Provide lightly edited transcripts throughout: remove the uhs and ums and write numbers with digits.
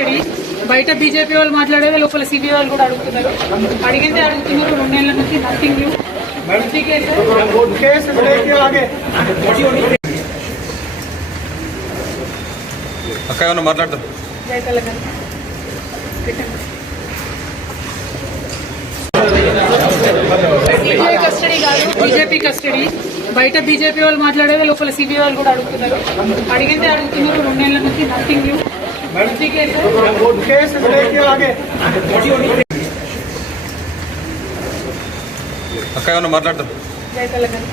Custody బయట BJP వాళ్ళు మాట్లాడేది లోపల సిబిఐ వాళ్ళు కూడా అడుగుతున్నారు. అడిగిందే అడుగుతున్నారు. 2 నెలల నుంచి నథింగ్ న్యూ. అక్క ఏమన్నా మాట్లాడతారు. జై తెలంగాణ. సిబిఐ కస్టడీ కాదు, బీజేపీ కస్టడీ. బయట బీజేపీ వాళ్ళు మాట్లాడేది లోపల సిబిఐ వాళ్ళు కూడా అడుగుతున్నారు. అడిగిందే అడుగుతున్నారు. 2 నెలల నుంచి నథింగ్ న్యూ. అక్క ఏమన్నా మాట్లాడతారు. జై తెలంగాణ.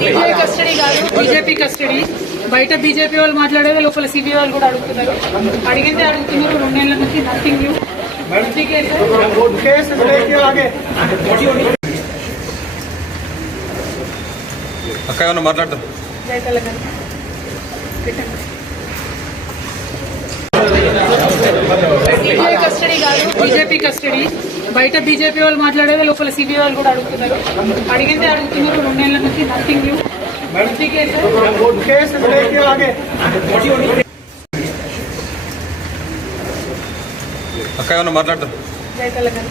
సిబిఐ కస్టడీ కాదు, బీజేపీ కస్టడీ. బయట బీజేపీ వాళ్ళు మాట్లాడేది లోపల సిబిఐ వాళ్ళు కూడా అడుగుతున్నారు. అడిగిందే అడుగుతున్నారు. 2 నెలల నుంచి నథింగ్ న్యూ. అక్క ఏమన్నా మాట్లాడతారు. జై తెలంగాణ. సిబిఐ కస్టడీ కాదు, బీజేపీ కస్టడీ. బయట బీజేపీ వాళ్ళు మాట్లాడేది లోపల సిబిఐ వాళ్ళు కూడా అడుగుతున్నారు. అడిగిందే అడుగుతున్నారు. 2 నెలల నుంచి నథింగ్ న్యూ. అక్క ఏమన్నా మాట్లాడతారు. జై తెలంగాణ.